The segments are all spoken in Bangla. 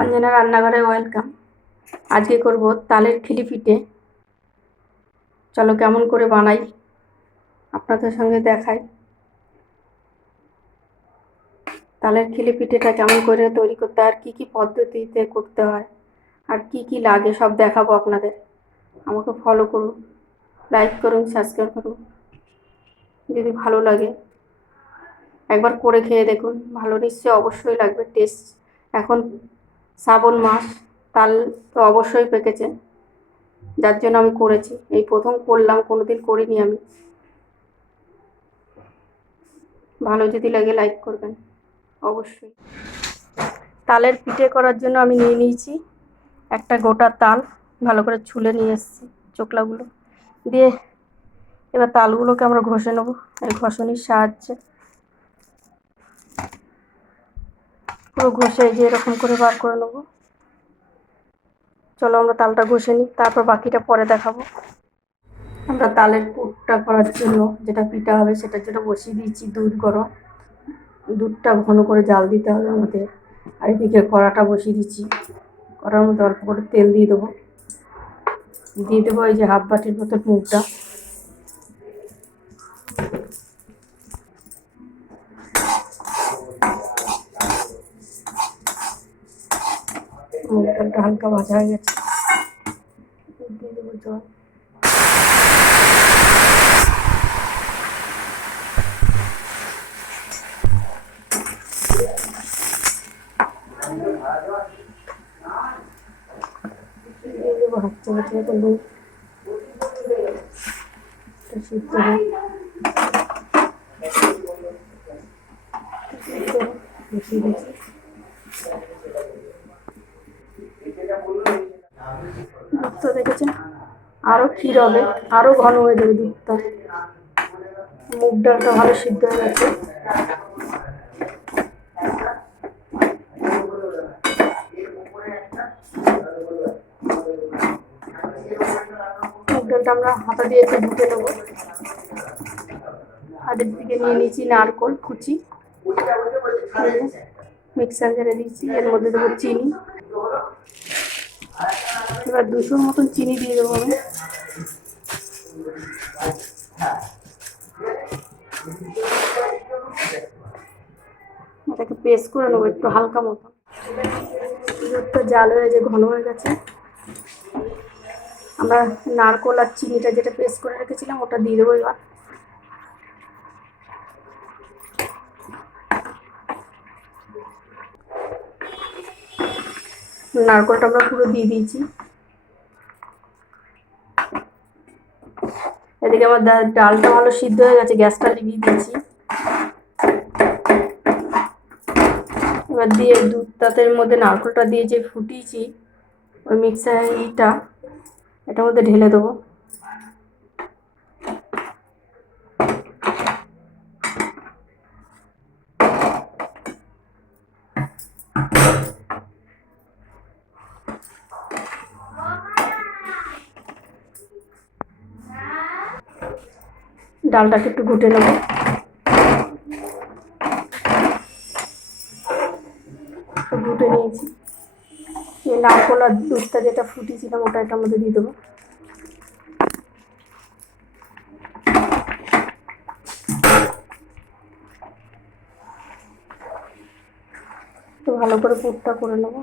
অঞ্জনা রান্নাঘরে ওয়েলকাম। আজকে করব তালের খিলি পিঠে। চলো কেমন করে বানাই আপনাদের সঙ্গে দেখাই। তালের খিলি পিঠেটা কেমন করে তৈরি করতে হয় আর কি কি পদ্ধতিতে করতে হয় আর কি কি লাগে সব দেখাবো আপনাদের। আমাকে ফলো করুন, লাইক করুন, সাবস্ক্রাইব করুন। যদি ভালো লাগে একবার করে খেয়ে দেখুন, ভালো নিশ্চয়ই অবশ্যই লাগবে টেস্ট। এখন শ্রাবণ মাস, তাল তো অবশ্যই পেকেছে, যার জন্য আমি করেছি। এই প্রথম করলাম, কোনোদিন করিনি আমি। ভালো যদি লাগে লাইক করবেন অবশ্যই। তালের পিঠে করার জন্য আমি নিয়ে নিয়েছি একটা গোটা তাল, ভালো করে ছুলে নিয়ে এসেছি চোকলাগুলো দিয়ে। এবার তালগুলোকে আমরা ঘষে নেব এই ঘষনির সাহায্যে। পুরো ঘষে যে এরকম করে বার করে নেব। চলো আমরা তালটা ঘষে নিই, তারপর বাকিটা পরে দেখাবো। আমরা তালের পুরটা করার জন্য যেটা পিঠা হবে সেটার জন্য বসিয়ে দিয়েছি দুধ গরম। দুধটা ঘন করে জাল দিতে হবে আমাদের। আর এদিকে কড়াটা বসিয়ে দিচ্ছি, কড়ার মধ্যে অল্প করে তেল দিয়ে দেবো। এই যে হাফ বাটির মতো মুগটা। মুগটা হালকা ভাজা হয়ে গেছে, দিয়ে দেবো জল। দিয়ে দেবো হাফ চামচ মতো নুন। সিদ্ধ বসিয়ে দিচ্ছি। দুধটা দেখেছেন আরো ক্ষীর হবে, আরো ঘন হয়ে যাবে দুধটা। মুগ ডালটা ভালো সিদ্ধ হয়ে গেছে। মুগ ডালটা আমরা হাতা দিয়ে একটু ভুটে নেবো। আর দিকে নিয়ে নিয়েছি নারকোল কুচি, মিক্সার জারে দিয়েছি। এর মধ্যে দেবো চিনি। এবার 200 মতন চিনি দিয়ে দেবো আমি। এটাকে পেস্ট করে নেবো একটু হালকা মতো। দুধটা জাল হয়ে যে ঘন হয়ে গেছে। আমরা নারকোল আর চিনিটা যেটা পেস্ট করে রেখেছিলাম ওটা দিয়ে দেবো এবার। নারকোলটা আমরা পুরো দিয়ে দিয়েছি। এদিকে আমার ডালটা ভালো সিদ্ধ হয়ে গেছে, গ্যাসটা নিভিয়ে দিয়েছি। এবার দিয়ে দুধটাতে মধ্যে নারকোলটা দিয়ে যে ফুটিয়েছি ওই মিক্সার এটার মধ্যে ঢেলে দেবো। ডালটাকে একটু ঘুটে নেব। ঘুটে নিয়েছি। এই নারকোল আর দুধটা যেটা ফুটিয়েছিলাম ওটা এটার মধ্যে দিয়ে দেবো। তো ভালো করে পুরটা করে নেব।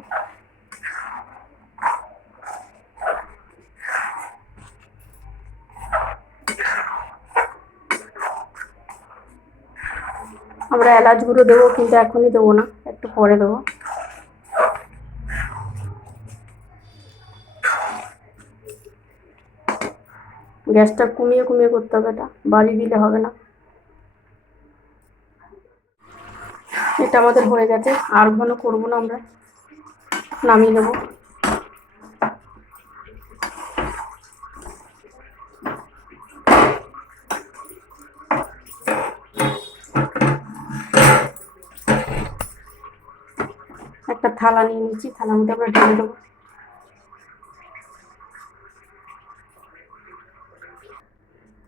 আমরা এলাচ গুঁড়ো দেবো, কিন্তু এখনই দেবো না, একটু পরে দেবো। গ্যাসটা কমিয়ে কমিয়ে করতে হবে, এটা বাড়ি দিলে হবে না। এটা আমাদের হয়ে গেছে, আর ঘন করবো না, আমরা নামিয়ে নেবো। একটা থালা নিয়ে নিচ্ছি, থালার মধ্যে আমরা ঢেলে দেবো।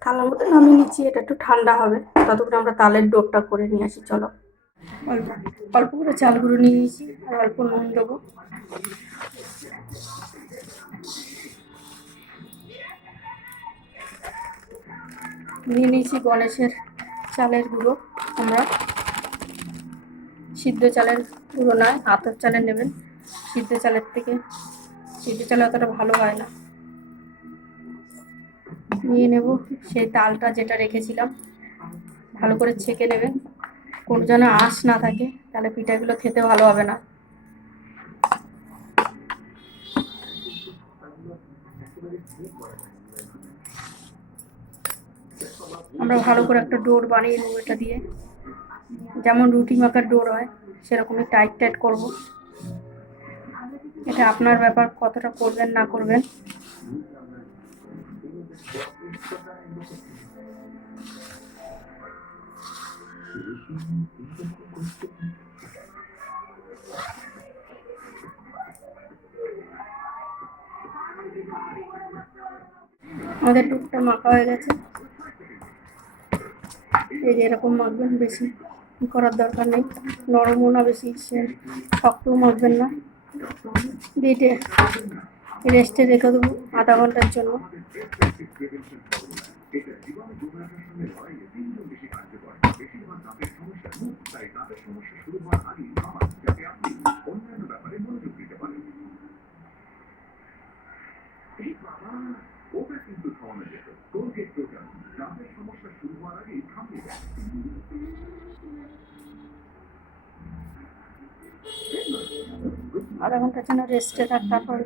থালার মধ্যে নামিয়ে নিচ্ছি, এটা একটু ঠান্ডা হবে, ততক্ষণ আমরা তালের ডোরটা করে নিয়ে আসি। চলো অল্প অল্প করে চাল গুঁড়ো নিয়ে নিয়েছি, আর অল্প নুন দেবো। নিয়ে নিয়েছি গণেশের চালের গুঁড়ো। আমরা সিদ্ধ চালের গুঁড়ো নয়, আতপ চালের নেবেন। সিদ্ধ চালের থেকে সিদ্ধ চাল অতটা ভালো হয় না। নিয়ে নেব সেই তালটা যেটা রেখেছিলাম, ভালো করে ছেঁকে নেবেন, কোনো যেন আঁশ না থাকে, তাহলে পিঠাগুলো খেতে ভালো হবে না। আমরা ভালো করে একটা ডোর বানিয়ে নেবো এটা দিয়ে, যেমন রুটি মাখার ডোর হয় সেরকমই টাইট টাইট করব। এটা আপনার ব্যাপার কতটা করবেন না করবেন। আমাদের ডোরটা মাখা হয়ে গেছে। এই যে এরকম মাখবেন, বেশি করার দরকার নেই, নরমও না বেশি শক্তও মাখবেন না। দিয়ে রেস্টে রেখে দেবো আধা ঘন্টার জন্য। আধা ঘন্টার জন্য রেস্টে থাক, তারপরে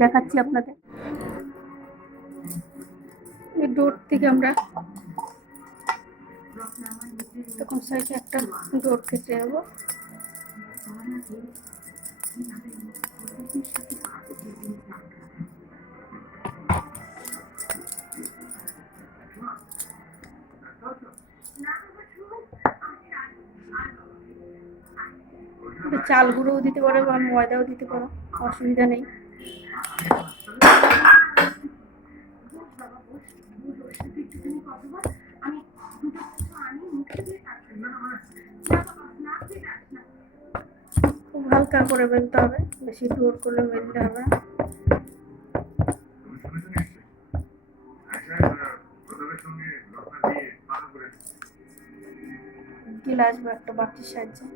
দেখাচ্ছি আপনাদের। এই ডোর থেকে আমরা তখন সাইজে একটা ডোর কেটে নেব। চাল গুঁড়োও দিতে পারো বা ময়দাও দিতে পারো, অসুবিধা নেই। খুব হালকা করে বেলতে হবে, বেশি জোর করলে বেলতে হবে না। গিলাস বা একটা বাটির সাহায্যে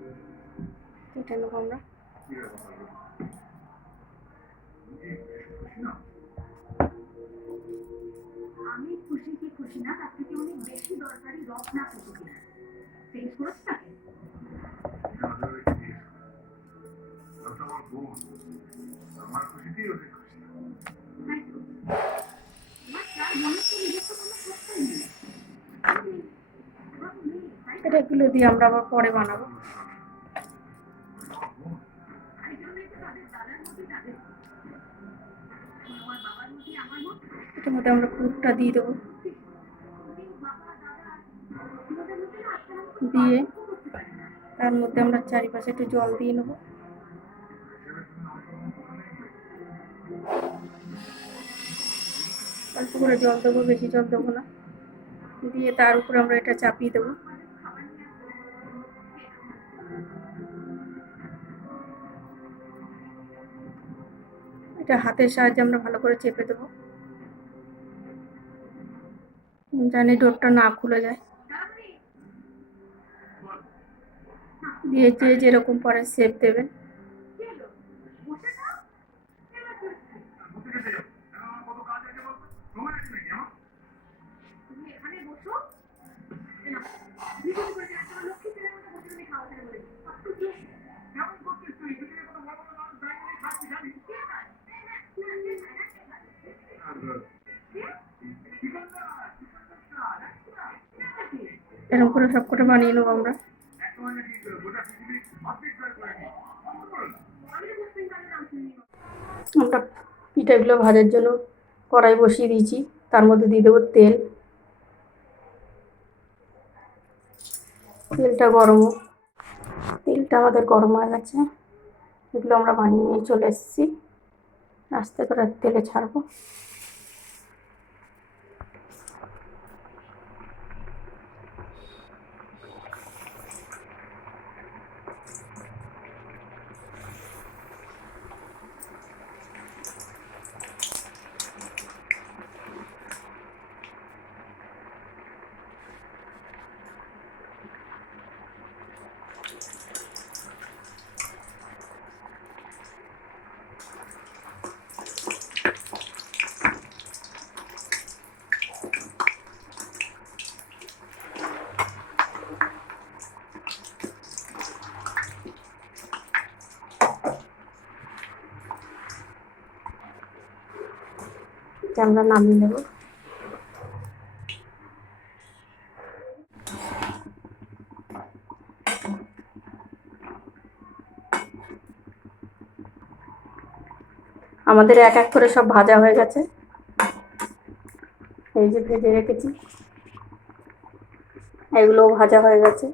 কেটে নেবো আমরা। আমি খুশি কি খুশি না, তার থেকে অনেক বেশি দরকারি রত্না খুশি কিনা চেঞ্জ করেছে তাকে। আমার খুশিতেই ওদের খুশি। এটাগুলো দিয়ে আমরা আবার পরে বানাবো। এটার মধ্যে আমরা পুরটা দিয়ে দেবো, দিয়ে তার মধ্যে আমরা চারিপাশে একটু জল দিয়ে নেবো। অল্প করে জল দেবো, বেশি জল দেবো না। দিয়ে তার উপরে আমরা এটা চাপিয়ে দেবো। এটা হাতের সাহায্যে আমরা ভালো করে চেপে দেবো, জানি ডোরটা না খুলে যায়। দিয়ে যেরকম পরে শেপ দেবেন। এরকম করে সবকটা বানিয়ে নেবো আমরা। আমরা পিঠাগুলো ভাজার জন্য কড়াই বসিয়ে দিয়েছি, তার মধ্যে দিয়ে দেবো তেল। তেলটা আমাদের গরম হয়ে গেছে। এগুলো আমরা বানিয়ে নিয়ে চলে এসেছি, আস্তে করে তেলে ছাড়বো। আমরা নামিয়ে নেব। আমাদের এক এক করে সব ভাজা হয়ে গেছে, এই যে ভেজে রেখেছি, এগুলোও ভাজা হয়ে গেছে।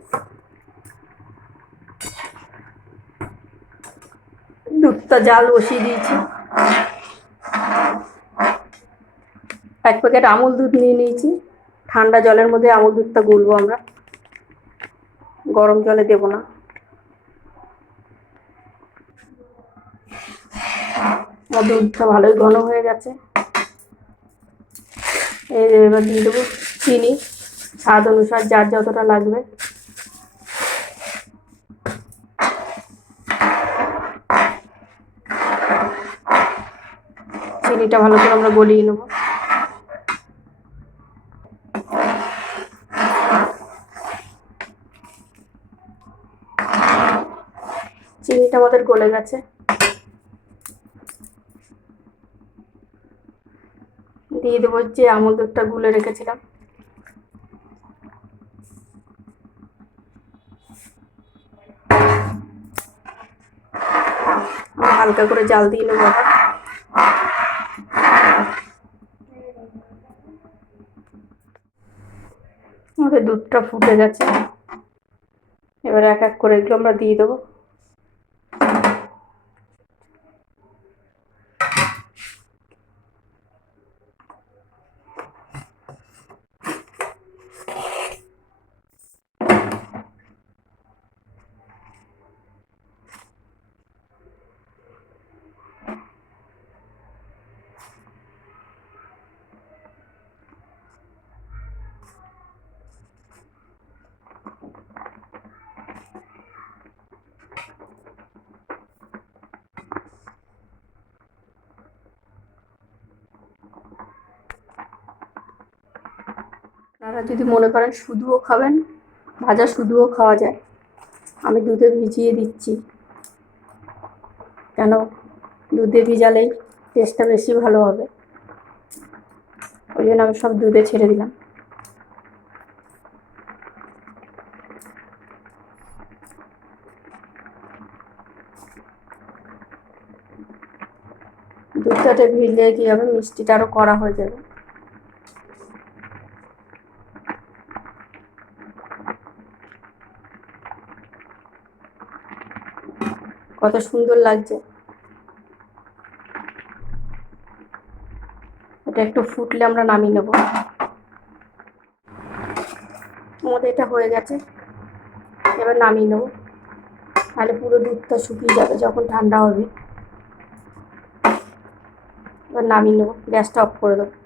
দুধটা জাল বসিয়ে দিয়েছি। এক প্যাকেট আমুল দুধ নিয়ে নিয়েছি। ঠান্ডা জলের মধ্যে আমুল দুধটা গুলবো আমরা, গরম জলে দেব না। আমার দুধটা ভালোই ঘন হয়ে গেছে। এবার দিয়ে দেবো চিনি, স্বাদ অনুসার যার যতটা লাগবে। চিনিটা ভালো করে আমরা গলিয়ে নেব। চিনিটা আমাদের গলে গেছে। দিয়ে দেবো যে আমুল দুধটা গুলে রেখেছিলাম। হালকা করে জাল দিয়ে নেবো। আমাদের দুধটা ফুটে গেছে। এবার এক এক করে এগুলো আমরা দিয়ে দেবো। আপনারা যদি মনে করেন শুধুও খাবেন, ভাজা শুধুও খাওয়া যায়। আমি দুধে ভিজিয়ে দিচ্ছি, কেন দুধে ভিজালেই টেস্টটা বেশি ভালো হবে, ওই জন্য আমি সব দুধে ছেড়ে দিলাম। দুধটাতে ভিজলে কী হবে, মিষ্টিটা আরও কড়া হয়ে যাবে। কত সুন্দর লাগছে। এটা একটু ফুটলে আমরা নামিয়ে নেব। আমাদের এটা হয়ে গেছে, এবার নামিয়ে নেব। তাহলে পুরো দুধটা শুকিয়ে যাবে যখন ঠান্ডা হবে। এবার নামিয়ে নেব, গ্যাসটা অফ করে দেবো।